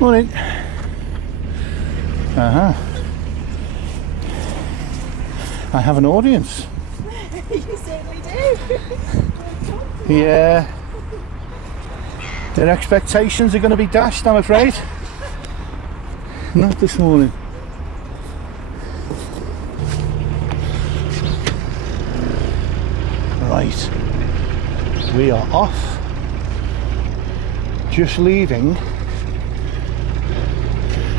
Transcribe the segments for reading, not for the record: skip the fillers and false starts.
Morning. I have an audience. You certainly do. Yeah. Their expectations are going to be dashed, I'm afraid. Not this morning. Right. We are off. Just leaving.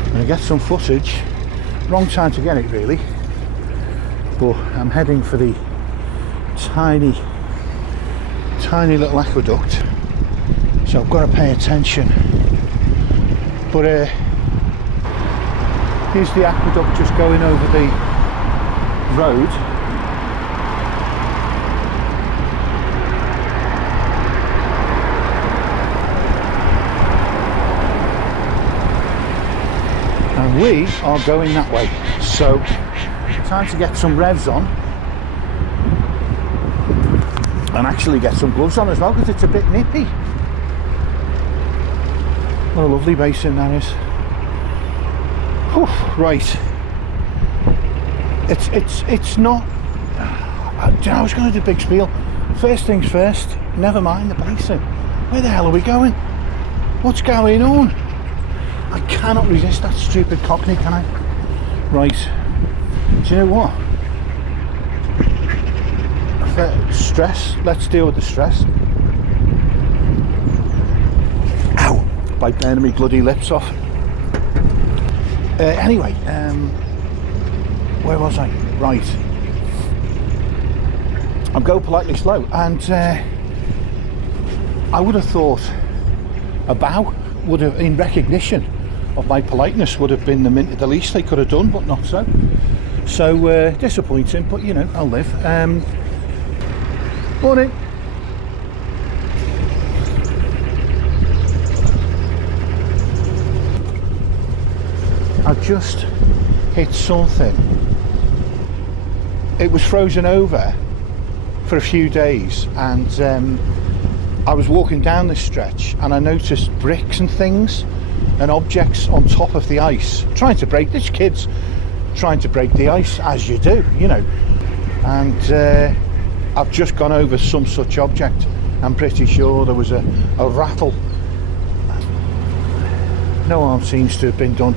I'm going to get some footage. Wrong time to get it, really. But I'm heading for the tiny little aqueduct. So I've got to pay attention. But here's the aqueduct just going over the road. And we are going that way. So time to get some revs on. And actually get some gloves on as well, because it's a bit nippy. What a lovely basin that is. Whew, right. It's not. I was going to do big spiel. First things first. Never mind the basin. Where the hell are we going? What's going on? I cannot resist that stupid cockney, can I? Right. Do you know what? Stress. Let's deal with the stress. Ow! By burning me bloody lips off. Anyway, where was I? Right. I'm going politely slow, and I would have thought a bow would have, in recognition of my politeness, would have been the least they could have done, but not so. So disappointing, but you know, I'll live. Morning. I've just hit something. It was frozen over for a few days, and I was walking down this stretch and I noticed bricks and things and objects on top of the ice, trying to break this kids trying to break the ice, as you do, you know. And I've just gone over some such object. I'm pretty sure there was a rattle. No harm seems to have been done.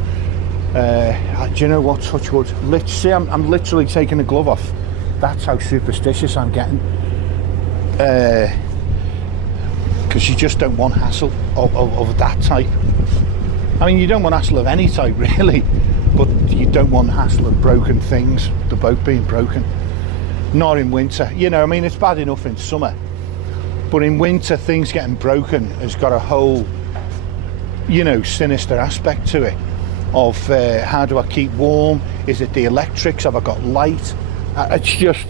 Do you know what, touch wood? See, I'm literally taking the glove off. That's how superstitious I'm getting. Because you just don't want hassle of that type. I mean, you don't want hassle of any type, really. But you don't want hassle of broken things, the boat being broken. Not in winter. You know, I mean, it's bad enough in summer. But in winter, things getting broken has got a whole, you know, sinister aspect to it. Of how do I keep warm? Is it the electrics? Have I got light? It's just,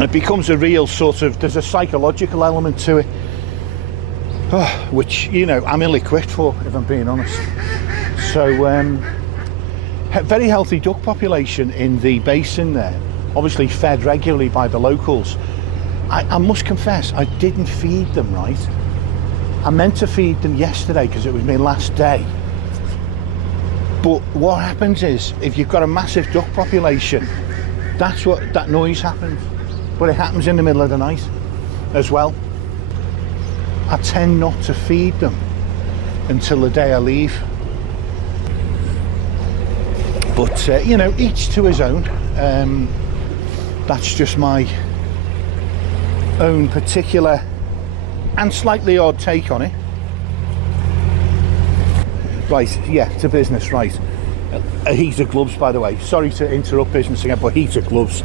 it becomes a real sort of, there's a psychological element to it, which, you know, I'm ill-equipped for, if I'm being honest. So, very healthy duck population in the basin there, obviously fed regularly by the locals. I must confess, I didn't feed them, right? I meant to feed them yesterday because it was my last day. But what happens is, if you've got a massive duck population, that's what that noise happens. But it happens in the middle of the night as well. I tend not to feed them until the day I leave. But you know, each to his own. That's just my own particular and slightly odd take on it. Right, yeah, to business, right. A heat of gloves, by the way. Sorry to interrupt business again, but heat of gloves.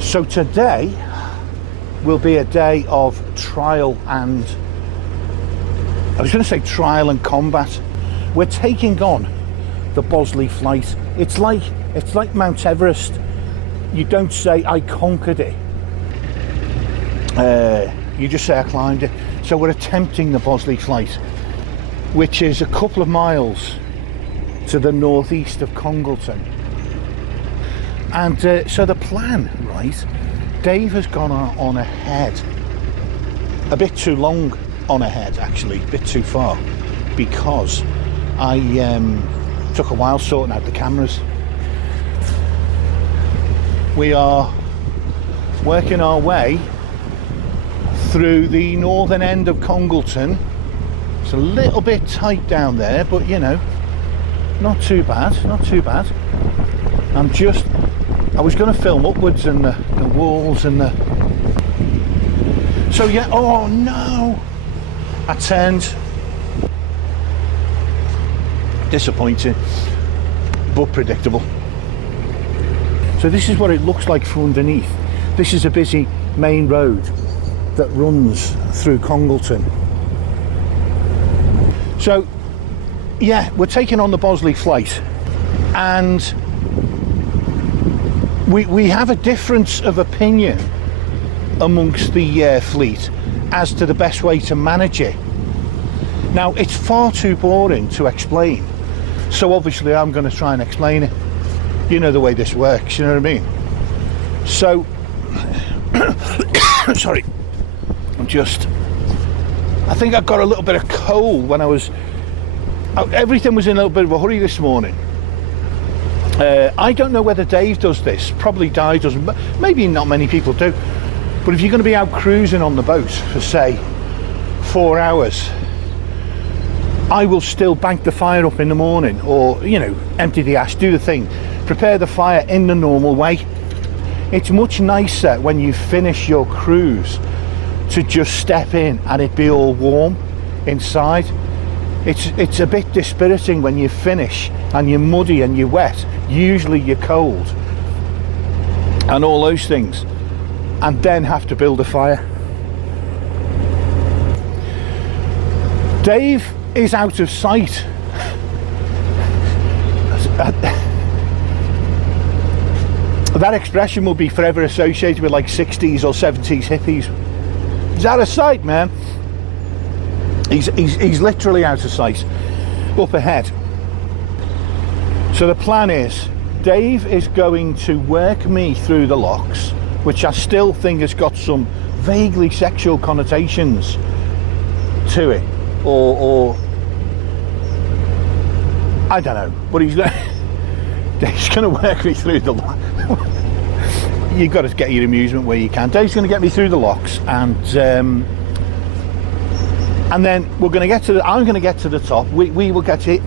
So today will be a day of trial and, I was going to say trial and combat. We're taking on the Bosley flight. It's like Mount Everest. You don't say I conquered it. You just say I climbed it. So we're attempting the Bosley flight, which is a couple of miles to the northeast of Congleton. And so the plan, right, Dave has gone on ahead a bit too long on ahead, actually, a bit too far, because I took a while sorting out the cameras. We are working our way through the northern end of Congleton. It's a little bit tight down there, but you know, not too bad, not too bad. I was going to film upwards and the walls and the... So yeah, oh no! I turned. Disappointing, but predictable. So this is what it looks like from underneath. This is a busy main road that runs through Congleton. So yeah, we're taking on the Bosley flight, and we have a difference of opinion amongst the fleet as to the best way to manage it. Now, it's far too boring to explain, so obviously I'm going to try and explain it. You know the way this works, you know what I mean? So sorry, I think I got a little bit of cold when everything was in a little bit of a hurry this morning. I don't know whether Dave does this, probably Di doesn't, but maybe not many people do. But if you're going to be out cruising on the boat for, say, 4 hours, I will still bank the fire up in the morning, or, you know, empty the ash, do the thing, prepare the fire in the normal way. It's much nicer when you finish your cruise to just step in and it be all warm inside. It's a bit dispiriting when you finish and you're muddy and you're wet, usually you're cold and all those things, and then have to build a fire. Dave is out of sight. That expression will be forever associated with like 60s or 70s hippies. He's out of sight, man. He's literally out of sight, up ahead. So the plan is, Dave is going to work me through the locks, which I still think has got some vaguely sexual connotations to it, or I don't know, but Dave's going to work me through the locks. You've got to get your amusement where you can. Dave's going to get me through the locks, and then we're going to get to I'm going to get to the top. We will get to it.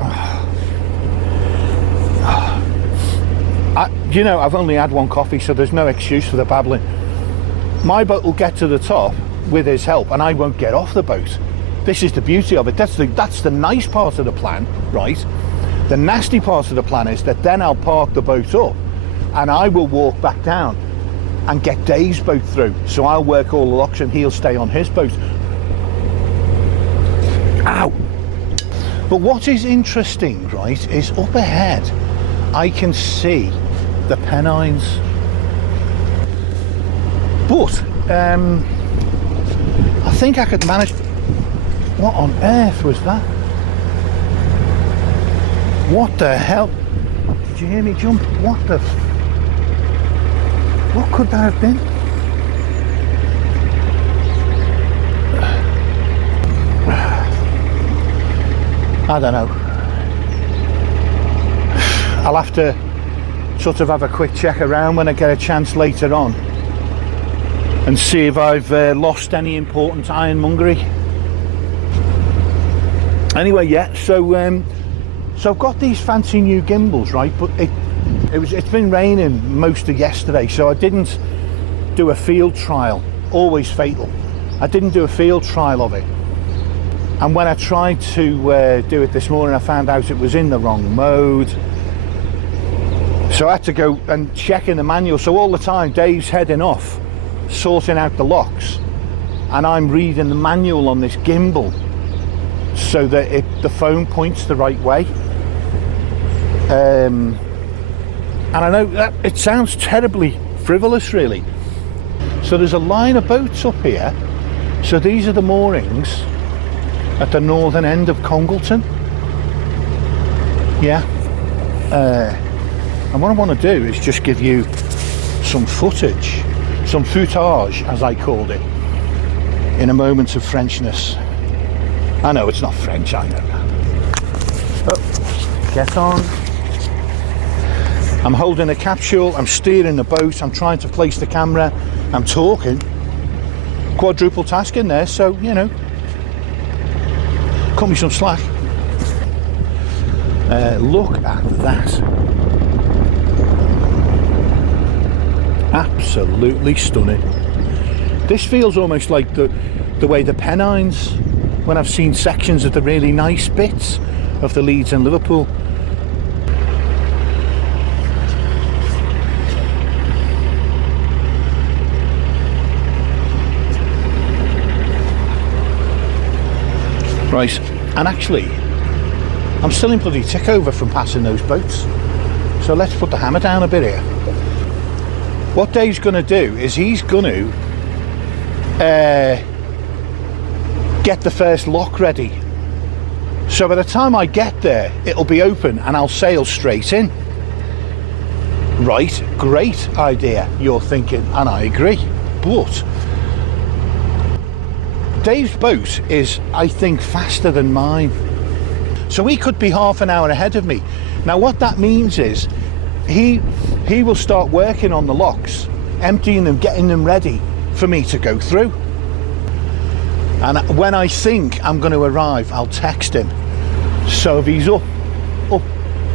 You know, I've only had one coffee, so there's no excuse for the babbling. My boat will get to the top with his help, and I won't get off the boat. This is the beauty of it. That's the nice part of the plan, right? The nasty part of the plan is that then I'll park the boat up, and I will walk back down and get Dave's boat through. So I'll work all the locks and he'll stay on his boat. Ow! But what is interesting, right, is up ahead I can see the Pennines. But I think I could manage. What on earth was that? What the hell? Did you hear me jump? What could that have been? I don't know. I'll have to sort of have a quick check around when I get a chance later on and see if I've lost any important ironmongery. Anyway, yeah, so I've got these fancy new gimbals, right, but it's been raining most of yesterday, so I didn't do a field trial. Always fatal. I didn't do a field trial of it, and when I tried to do it this morning, I found out it was in the wrong mode, so I had to go and check in the manual. So all the time Dave's heading off sorting out the locks, and I'm reading the manual on this gimbal so that the phone points the right way. And I know that it sounds terribly frivolous, really. So there's a line of boats up here. So these are the moorings at the northern end of Congleton. Yeah. And what I want to do is just give you some footage, some footage, as I called it, in a moment of Frenchness. I know it's not French, I know that. Oh, get on. I'm holding a capsule, I'm steering the boat, I'm trying to place the camera, I'm talking. Quadruple tasking there, so, you know, cut me some slack. Look at that. Absolutely stunning. This feels almost like the way the Pennines, when I've seen sections of the really nice bits of the Leeds and Liverpool. Right, and actually, I'm still in bloody tick over from passing those boats. So let's put the hammer down a bit here. What Dave's going to do is he's going to get the first lock ready. So by the time I get there, it'll be open and I'll sail straight in. Right, great idea, you're thinking, and I agree. But Dave's boat is, I think, faster than mine. So he could be half an hour ahead of me. Now what that means is he will start working on the locks, emptying them, getting them ready for me to go through. And when I think I'm going to arrive, I'll text him. So if he's up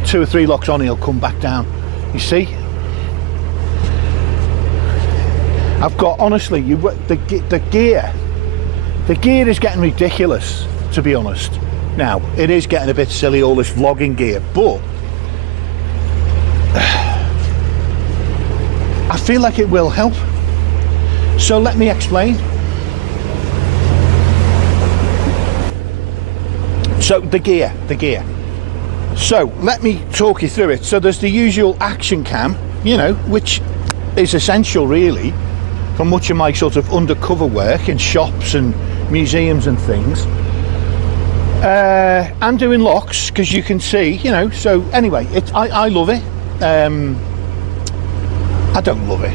2 or 3 locks on, he'll come back down. You see? I've got, honestly, the gear is getting ridiculous, to be honest. Now, it is getting a bit silly, all this vlogging gear, but I feel like it will help. So let me explain. So the gear. So let me talk you through it. So there's the usual action cam, you know, which is essential really for much of my sort of undercover work in shops and museums and things. I'm doing locks because you can see, you know. So anyway, I love it. I don't love it.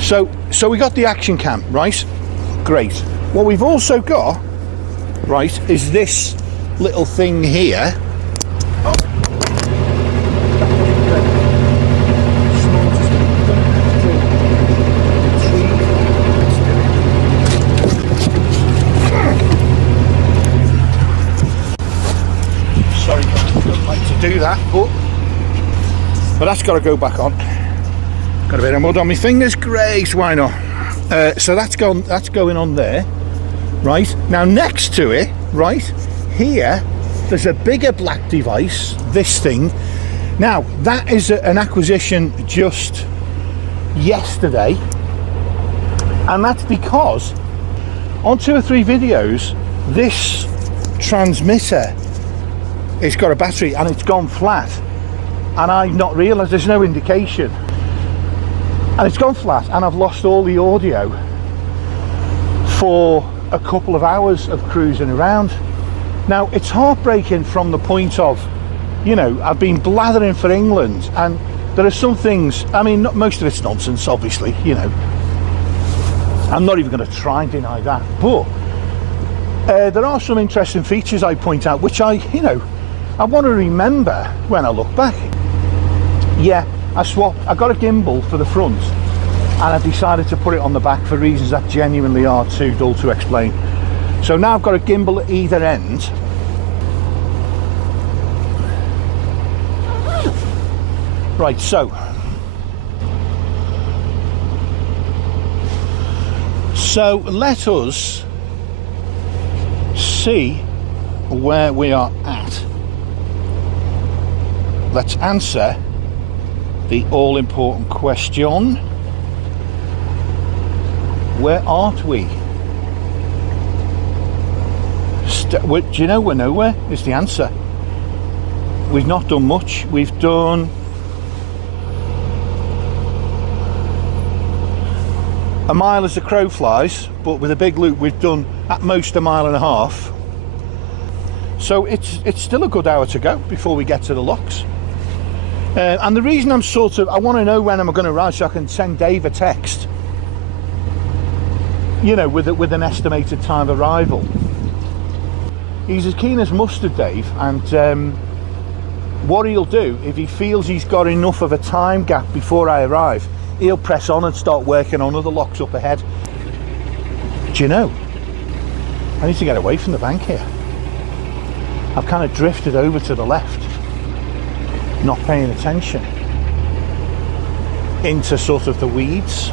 So we got the action cam, right? Great. What we've also got, right, is this little thing here. Sorry, I don't like to do that, but that's got to go back on. Got a bit of mud on my fingers. Great, why not? So that's going on there. Right, now next to it, right, here, there's a bigger black device, this thing. Now, that is an acquisition just yesterday. And that's because on 2 or 3 videos, this transmitter, it's got a battery and it's gone flat. And I've not realised, there's no indication. And it's gone flat and I've lost all the audio for a couple of hours of cruising around. Now it's heartbreaking from the point of, you know, I've been blathering for England and there are some things, I mean, most of it's nonsense, obviously, you know. I'm not even going to try and deny that, but there are some interesting features I point out which I want to remember when I look back. Yeah, I got a gimbal for the front and I decided to put it on the back for reasons that genuinely are too dull to explain. So now I've got a gimbal at either end. Right, so let us see where we are at. Let's answer the all-important question. Where aren't we? Do you know we're nowhere is the answer. We've not done much. We've done a mile as the crow flies, but with a big loop we've done at most 1.5 miles. So it's still a good hour to go before we get to the locks. And the reason I want to know when I'm going to arrive so I can send Dave a text, you know, with an estimated time of arrival. he's as keen as mustard, Dave, and what he'll do, if he feels he's got enough of a time gap before I arrive, he'll press on and start working on other locks up ahead. Do you know, I need to get away from the bank here. I've kind of drifted over to the left, not paying attention, into sort of the weeds.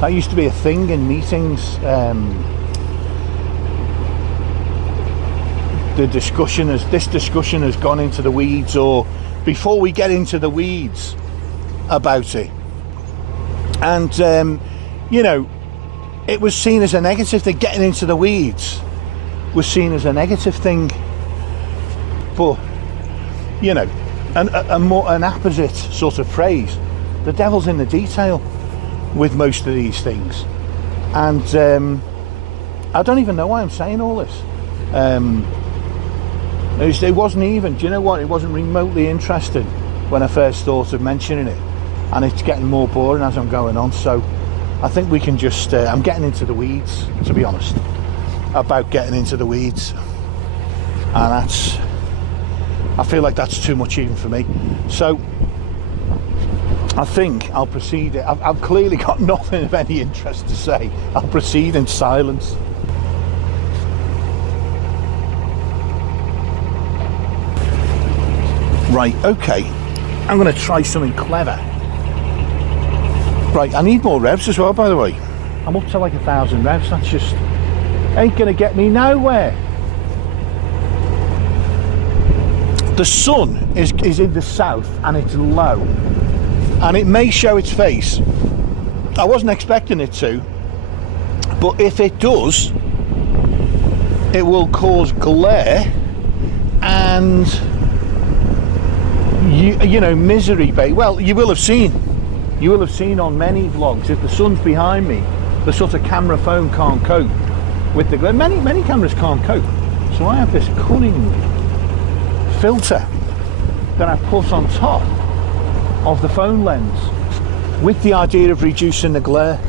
That used to be a thing in meetings. This discussion has gone into the weeds, or before we get into the weeds about it. And you know, it was seen as a negative thing. Getting into the weeds was seen as a negative thing. But you know, an opposite sort of phrase, the devil's in the detail with most of these things. And I don't even know why I'm saying all this. It wasn't even, do you know what, it wasn't remotely interesting when I first thought of mentioning it, and it's getting more boring as I'm going on. So I think we can just I'm getting into the weeds, to be honest, about getting into the weeds, and I feel like that's too much even for me. So I think I'll proceed. I've clearly got nothing of any interest to say. I'll proceed in silence. Right, okay, I'm going to try something clever. Right, I need more revs as well, by the way. I'm up to like 1,000 revs. That's just ain't going to get me nowhere. The sun is in the south and it's low, and it may show its face. I wasn't expecting it to, but if it does, it will cause glare and you know, misery. Well, you will have seen on many vlogs, if the sun's behind me, the sort of camera phone can't cope with the glare. Many cameras can't cope. So I have this cunning filter that I put on top of the phone lens with the idea of reducing the glare,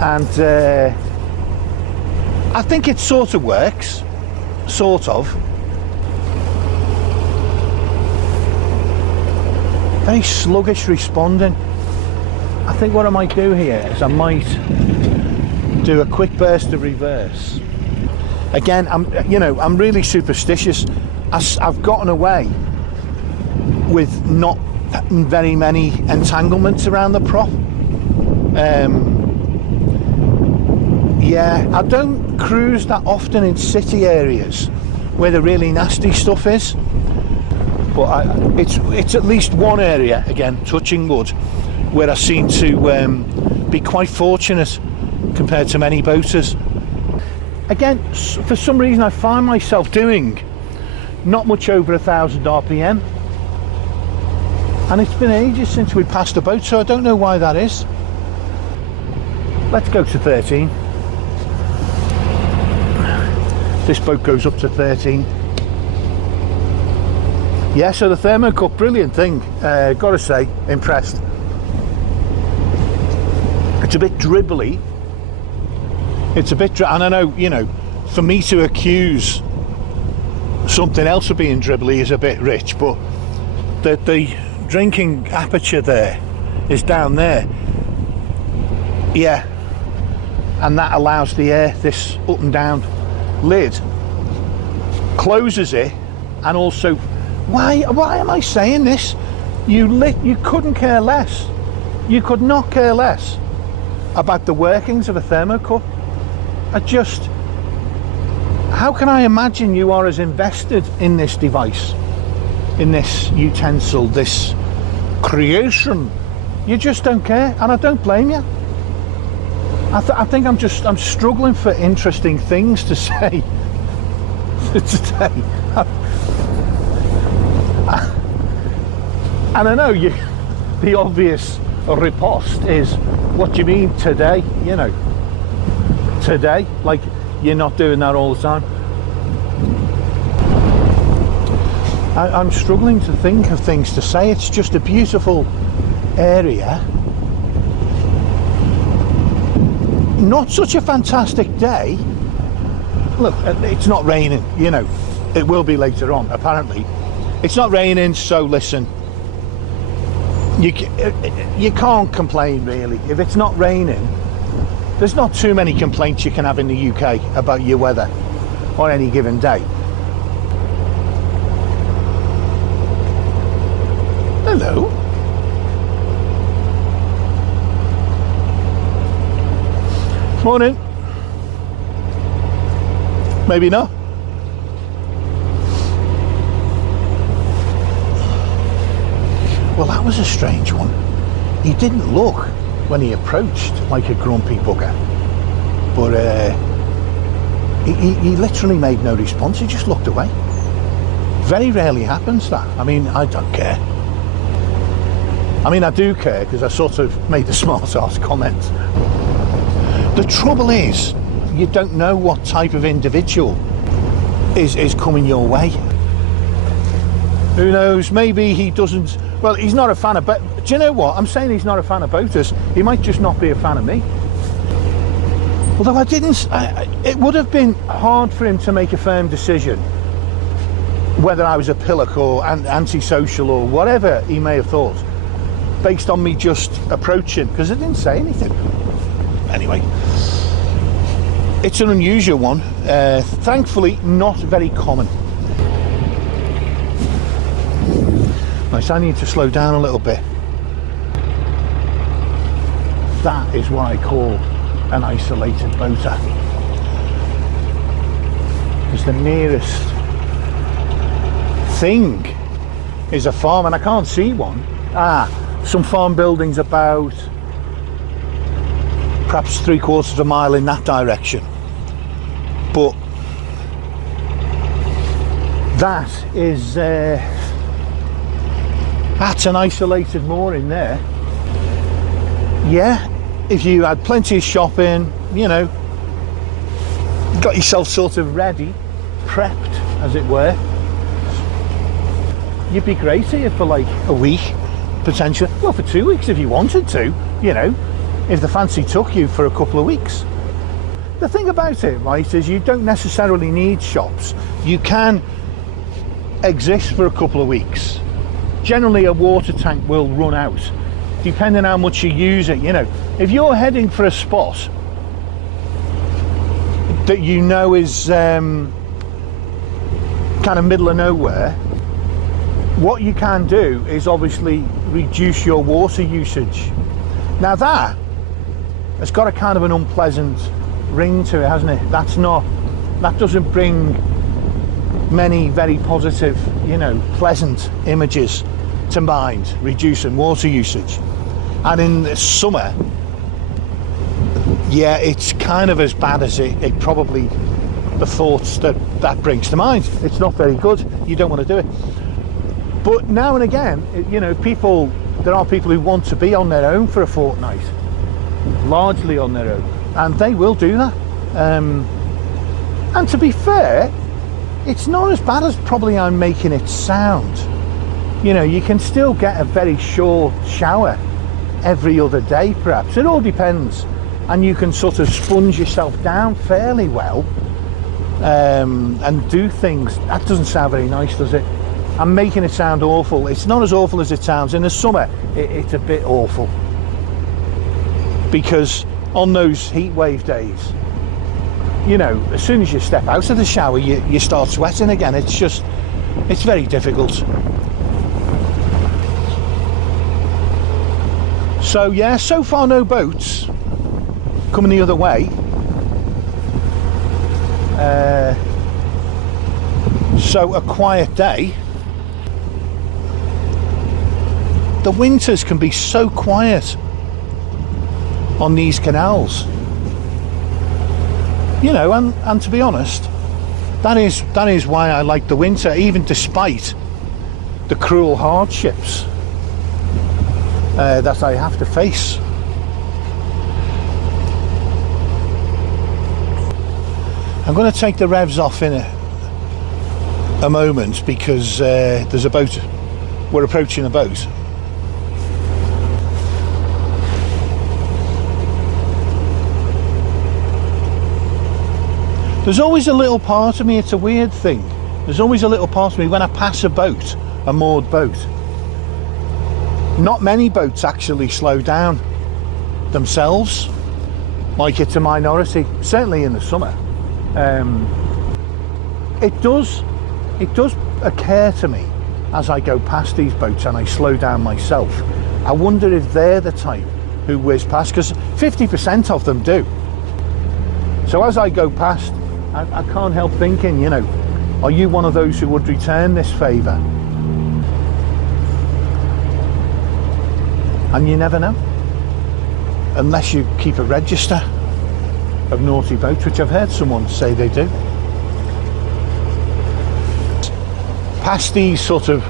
and I think it sort of works, sort of. Very sluggish responding. I think what I might do here is I might do a quick burst of reverse. Again, I'm really superstitious. I've gotten away with not very many entanglements around the prop. Yeah, I don't cruise that often in city areas where the really nasty stuff is. But it's at least one area, again, touching wood, where I seem to be quite fortunate compared to many boaters. Again, for some reason I find myself doing not much over 1,000 RPM, and it's been ages since we passed a boat, so I don't know why that is. Let's go to 13. This boat goes up to 13. Yeah, so the thermocup, brilliant thing, gotta say, impressed. It's a bit dribbly. And I know, you know, for me to accuse something else of being dribbly is a bit rich, but the drinking aperture there is down there. Yeah, and that allows the air, this up and down lid, closes it, and also, why am I saying this? You couldn't care less. You could not care less about the workings of a thermocup. How can I imagine you are as invested in this device, in this utensil, this creation? You just don't care, and I don't blame you. I think I'm struggling for interesting things to say today. And I know the obvious riposte is, what do you mean today? You know, today, like you're not doing that all the time. I'm struggling to think of things to say. It's just a beautiful area. not such a fantastic day. Look, it's not raining, you know. It will be later on, apparently. It's not raining, so listen. You can't complain, really. If it's not raining, there's not too many complaints you can have in the UK about your weather on any given day. Hello. Morning. Maybe not. Well, that was a strange one. He didn't look when he approached like a grumpy bugger, but he literally made no response. He just looked away. Very rarely happens that. I mean, I don't care. I mean, I do care because I sort of made the smart ass comment. The trouble is, you don't know what type of individual is coming your way. Who knows? Maybe he doesn't. Well, he's not a fan of. But do you know what? I'm saying he's not a fan of boaters. He might just not be a fan of me. Although I didn't. It would have been hard for him to make a firm decision whether I was a pillock or antisocial or whatever he may have thought, based on me just approaching, because I didn't say anything. Anyway, it's an unusual one. Thankfully, not very common. Right, I need to slow down a little bit. That is what I call an isolated boater. Because the nearest thing is a farm, and I can't see one. Some farm buildings about perhaps 3/4 of a mile in that direction, but that is that's an isolated mooring there. Yeah, if you had plenty of shopping, you know, got yourself sort of ready, prepped as it were, you'd be great here for like a week, potentially, well, for 2 weeks if you wanted to, you know, if the fancy took you for a couple of weeks. The thing about it, right, is you don't necessarily need shops. You can exist for a couple of weeks. Generally a water tank will run out, depending how much you use it. You know, if you're heading for a spot that you know is kind of middle of nowhere, what you can do is obviously reduce your water usage. Now that has got a kind of an unpleasant ring to it, hasn't it? That doesn't bring many very positive, you know, pleasant images to mind, reducing water usage. And in the summer, yeah, it's kind of as bad as it probably, the thoughts that brings to mind. It's not very good. You don't want to do it. But now and again, you know, there are people who want to be on their own for a fortnight, largely on their own, and they will do that. And to be fair, it's not as bad as probably I'm making it sound. You know, you can still get a very short shower every other day, perhaps. It all depends, and you can sort of sponge yourself down fairly well, and do things. That doesn't sound very nice, does it? I'm making it sound awful. It's not as awful as it sounds. In the summer, it's a bit awful, because on those heat wave days, you know, as soon as you step out of the shower, you start sweating again. It's very difficult. So yeah, so far no boats coming the other way. So a quiet day. The winters can be so quiet on these canals, you know, and to be honest, that is why I like the winter, even despite the cruel hardships that I have to face. I'm going to take the revs off in a moment, because there's a boat. We're approaching a boat. There's always a little part of me, it's a weird thing. There's always a little part of me when I pass a boat, a moored boat. Not many boats actually slow down themselves, like it's a minority, certainly in the summer. It does occur to me as I go past these boats and I slow down myself. I wonder if they're the type who whiz past, because 50% of them do. So as I go past, I can't help thinking, you know, are you one of those who would return this favour? And you never know, unless you keep a register of naughty boats, which I've heard someone say they do. Past these sort of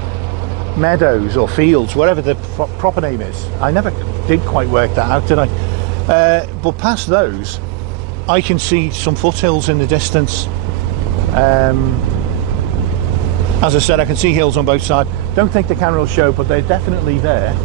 meadows or fields, whatever the proper name is, I never did quite work that out, did I? But past those, I can see some foothills in the distance. As I said, I can see hills on both sides. Don't think the camera will show, but they're definitely there.